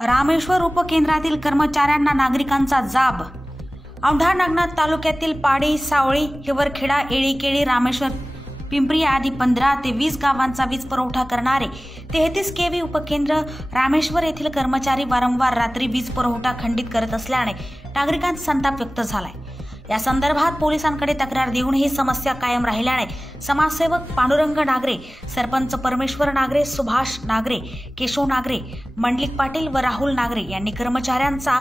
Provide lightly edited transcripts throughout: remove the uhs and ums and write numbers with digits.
रामेश्वर उपकेंद्रातील कर्मचाऱ्यांना नागरिकांचा जाब। औंढा नागनाथ तालुक्यातील पाडी, सावळी, हिवरखेडा, येळीकेळी, रामेश्वर, पिंपरी आदी 15 ते 20 गावांचा वीज पुरवठा करणारे 33 केव्ही उपकेंद्र रामेश्वर येथील कर्मचारी वारंवार रात्री वीज पुरवठा खंडित करत असल्याने नागरिकांचा संताप व्यक्त झालाय। या संदर्भात पोलिसांकडे तक्रार देऊनही समस्या कायम राहिल्याने समाजसेवक पांडुरंग नागरे, सरपंच परमेश्वर नागरे, सुभाष नागरे, केशव नागरे, मंडलिक पाटील व राहुल नागरे यांनी कर्मचाऱ्यांचा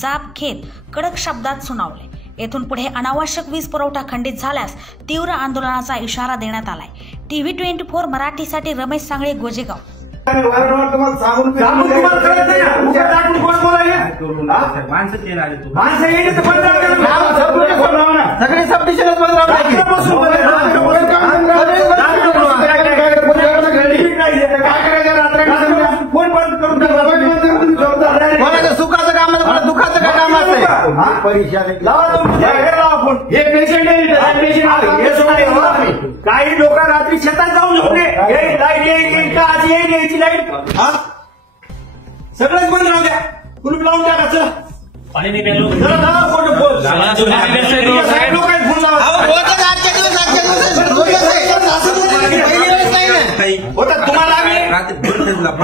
जाब घेत कडक शब्दात सुनावले। येथून पुढे अनावश्यक वीज पुरवठा खंडित झाल्यास तीव्र आंदोलनाचा इशारा देण्यात आलाय। टीव्ही 24 मराठीसाठी रमेश सांगळे, गोजेगाव। सुखाचं काम आहे, दुःखाचं काय काम असतं? काही लोक रात्री शेतात जाऊन झोपले, लाईट येईल का आज येईल यायची लाईट, सगळंच बंद राहू द्या, कुलूप लावून द्या का? चला पाणी नाही प्यायलो,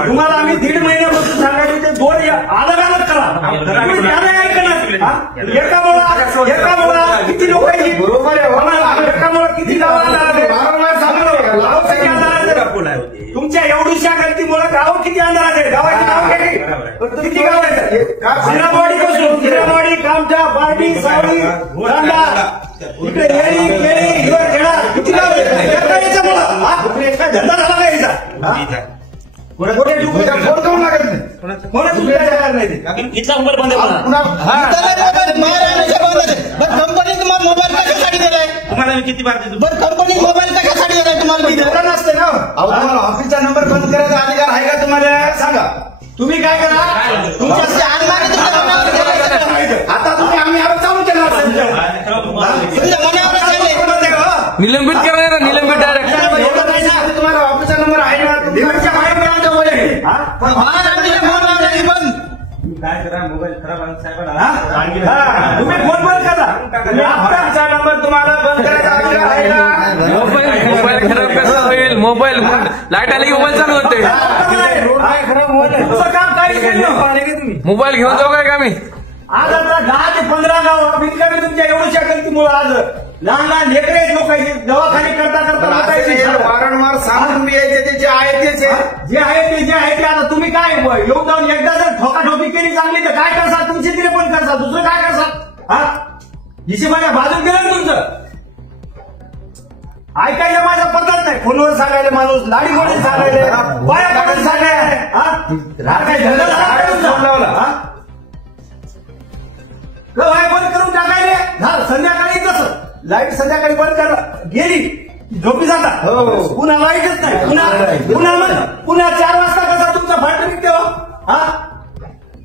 तुम्हाला आम्ही 1.5 महिन्यापासून सांगायचं ते 2 आधारावर करा, एकामुळे किती लोकांची बरोबर आहे, एकामुळे किती तुमच्या एवढीशा गलतीमुळे गाव किती अंधारात आहे, गावाची नाव किती गाव आहे, हिरावाडी पासून हिरावाडी, कामठा, पार्टी, सावळी, इकडे येळी, केळी, हिवरखेडा किती गाव आहे, एका धंदा झाला का याचा? फोन करून लागत नाही, इथला नंबर बंद कंपनी तुम्हाला मोबाईल कशासाठी देत आहे? तुम्हाला किती बार कंपनी मोबाईल कशासाठी देत आहे? तुम्हाला नसते ना, तुम्हाला ऑफिसचा नंबर बंद करायचा अधिकार आहे का तुम्हाला? सांगा तुम्ही काय करा, आता तुम्ही आम्ही चालू केला निलंबित करा, निलंबित डायरेक्ट तुम्हाला ऑफिसचा नंबर आहे ना, काय करा, मोबाईल खराब आहे साहेबांना, तुम्ही फोन बंद करा, ऑफिसचा नंबर तुम्हाला बंद करायचा अधिकार आहे ना? मोबाईल खराब कसा होईल? मोबाईल लाईट आली की मोबाईल चालू होते, मोबाईल घेऊन जाऊ काय आम्ही? आज आता 10 ते 15 गाव बिनकामी तुमच्या एवढ्या गलतीमुळे आज लहान लहान लेकरे लोकांची दवाखाने करता वारंवार सांगून यायचे, जे आहे ते आता तुम्ही काय योगदान एकदा जर ठोकाठोकी केली चांगली तर काय करसाल? तुमची तरी पण करसाल, दुसरं काय करसाल? हिशेबाने बाजून केलं तुमचं, ऐकायला माझ्या पद्धत नाही, फोनवर सांगायला माणूस, लाडी गोडी सांगायला, बाया पडून सांगायला, बंद करून टाकायला, संध्याकाळी कसं लाईट संध्याकाळी बंद करा, गेली झोपी जाता, पुन्हा लाईटच नाही, पुन्हा 4 वाजता कसा तुमचा फाल्ट निघते,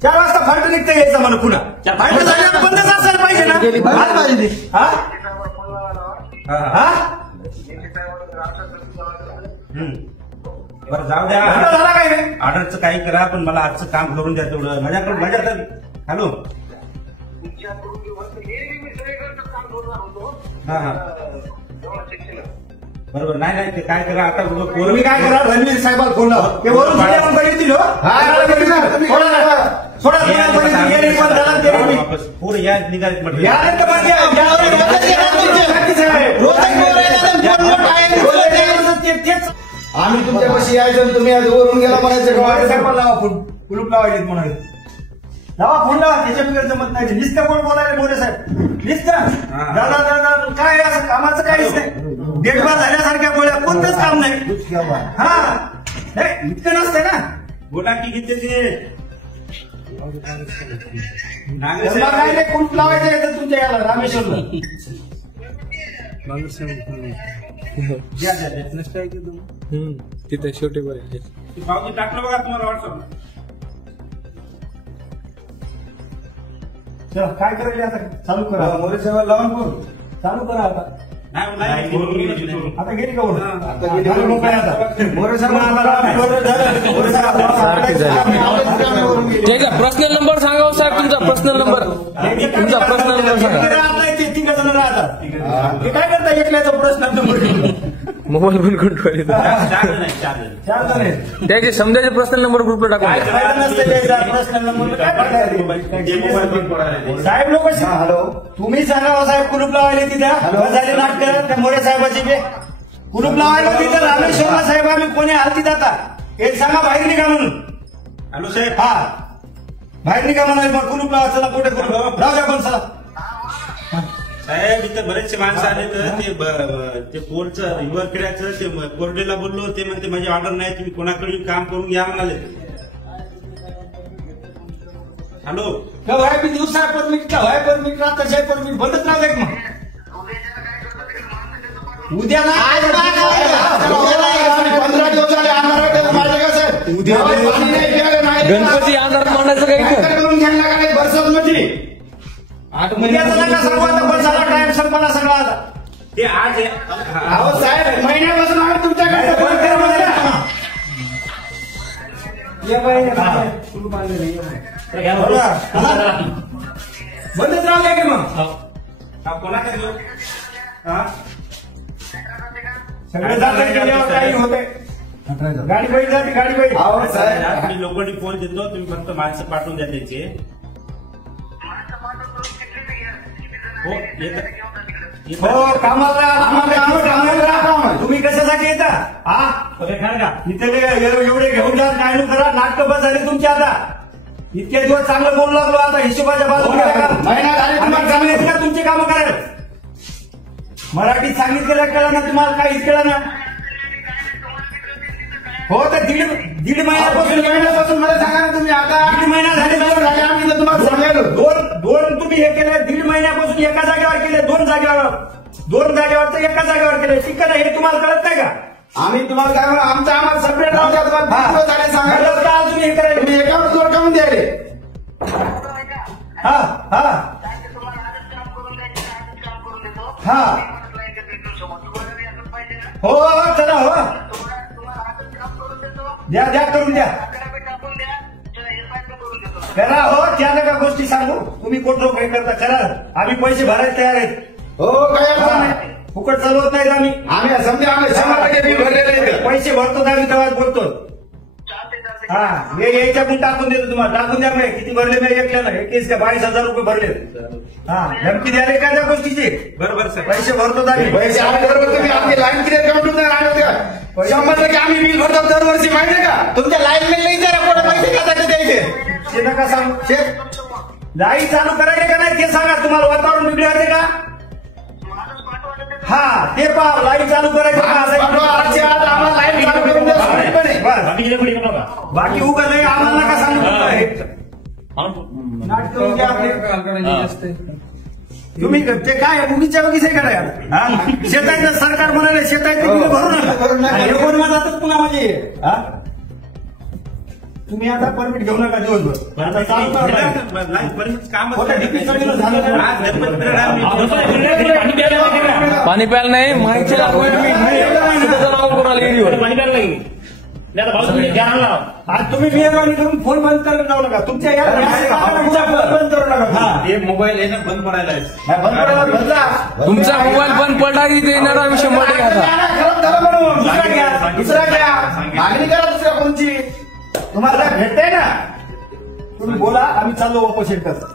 4 वाजता फाल्ट निघते यायचं म्हणून, पुन्हा फाल्ट झाल्यावर बंदच असायला पाहिजे ना, बरं जाऊ द्या, झाला काय नाही ऑर्डरचं काही करा, पण मला आजचं काम करून द्या तेवढं माझ्याकडून, माझ्याकडे हॅलो बरोबर नाही ते काय करा आता, तुम्ही काय करा, रणवीर साहेबांना फोन लावा, ते वरून बघितली पुढे या निघाले म्हटलं, आम्ही तुमच्यापाशी यायचं, तुम्ही आज वरून गेला म्हणायचं, साहेबांना लावा फोन, कुलूप लावायचे म्हणाले, लावा फोन लावा, त्याच्या बिगर जमत नाही, नुसतं कोण बोलायला मोरे साहेब, नुसतं दादा काय असं कामाचं काहीच नाही, देखभाल झाल्यासारख्या गोळ्या कोणतंच काम नाही, इतकं नसतं ना, बोला की घेते काय कुलूप लावायचं आहे तुमच्या याला रामेश्वरला, तिथे शेवटी पावती टाकलं बघा तुम्हाला व्हॉट्सअपला, काय करायचं आता, चालू करा मोरे साहेब लावून चालू करा आता. आता गेली का झालं मोकळे आता मोरे त्याचा पर्सनल नंबर सांगा हो साहेब, तुमचा पर्सनल नंबर सांगा. ते 3 जण राहतात ते काय करता एकल्याचा प्रश्न मोबाईल बंद करून ठेवले. 4 जण आहेत त्याचे समजायचे पर्सनल नंबर ग्रुपला टाकून प्रश्न नंबर साहेब लोक हॅलो तुम्ही सांगा साहेब कुलूप लावायला तिथं झाले नाटक त्या मोरे साहेबाची बे कुलूप लावायला तिथं रामेश्वरला साहेब आम्ही कोणी हालती जाता हे सांगा बाहेर निघा म्हणून. हॅलो साहेब हा बाहेर निघा म्हणून मग कुलूप लावा चला कुठे राहू द्या पण चला साहेब. इथं बरेचसे माणसं आले तर ते पोलचं हिवरखेड्याचं ते कोर्टेला बोललो ते म्हणते माझी ऑर्डर नाही तुम्ही कोणाकडे काम करून घ्या म्हणाले. हॅलो मी दिवसा परमिट परमिट राहता परमिट बंदच राहू दे मग उद्या नाही 15 दिवस झाले आम्हाला माझे कसं उद्या गणपती अंधारात मांडायचं काही करून घ्यायला काय बरसात मध्ये 8 महिन्याचा नका सांगू आता बसायला टाइम संपला सगळा आता ते आज अहो साहेब महिन्यापासून आम्ही तुमच्याकडे बंद करू बंदच राहू द्या की मग कोणाकडे घेऊ सगळे जातात काही होते गाडी बैठ जाते गाडी बैठ मी लोकांनी फोन देतो तुम्ही फक्त माणसं पाठवून द्या त्याचे. हो येतात हो कामाला तुम्ही कशासाठी येता हा इथे एवढे घेऊन जा काय करा नाटक बस झाले तुमचे आता इतके दिवस चांगलं बोलू लागलो आता हिशोबाच्या बाजूला तुमची कामं करायला मराठीत सांगितलेलं कळलं ना तुम्हाला काहीच कळलं ना. हो तर दीड महिन्यापासून मला सांगा ना तुम्ही आता 8 महिना झाले आम्ही तुम्हाला सांगायलो दोन तुम्ही हे केले 1.5 महिन्यापासून एका जागेवर केले 2 जागेवर तर एका जागेवर केले ठीक आहे हे तुम्हाला कळत नाही का. आम्ही तुम्हाला काय आम्हाला सेपरेट सांगा तुम्ही हे करायला तुम्ही एकावर 2 कामून द्यायले हा हो चला हो द्या करून द्या करा हो त्या नका गोष्टी सांगू तुम्ही कोण लोक हे करता करा आम्ही पैसे भरायला तयार आहेत. हो काय फुकट चालवत नाहीत आम्ही समजा आम्ही 100% बिल भरलेले पैसे भरतो आम्ही तेव्हाच बोलतो. हा हे याच्याकडून टाकून देतो तुम्हाला टाकून द्या किती भरले मी एकल्याला 22,000 रुपये भरले. हा धमकी द्यायला काय त्या गोष्टीची बरोबर सर पैसे भरतो आम्ही पैसे बरोबर तुम्ही आपली लाईन क्लिअर करून 100% आम्ही बिल भरतो दरवर्षी माहिती का तुमच्या लाईन बिल नाही जरा कोणा पैसे कशाचे द्यायचे ते नका सांगू लाईट चालू करायचे का नाही ते सांगा तुम्हाला वातावरण बिघडायचे का हा ते पहा लाईट चालू करायचं आम्हाला लाईट चालू करून द्या बाकी उगा नाही आम्हाला नका सांगू तुम्ही ते काय उगीच्या उगीच आहे करायला शेताचं सरकार म्हणाले शेताचे बिल भरू नका जातात पुन्हा माझे तुम्ही आता परमिट घेऊ नका दिवसभर आता काम पाणी प्यायला नाही माहिती नाव कोणाला एरियावर पाणी प्यायला नाही तुम्ही मेहरबानी करून फोन बंद करायला जाऊ नका तुमच्या बंद करू नका हे मोबाईल आहे ना बंद पडायला तुमचा मोबाईल बंद पडला की ते येणार आम्ही 100% दुसरा घ्या मागणी करा दुसऱ्या कोणची तुम्हाला भेटताय ना तुम्ही बोला आम्ही चाललो ऑपोजिट करतो.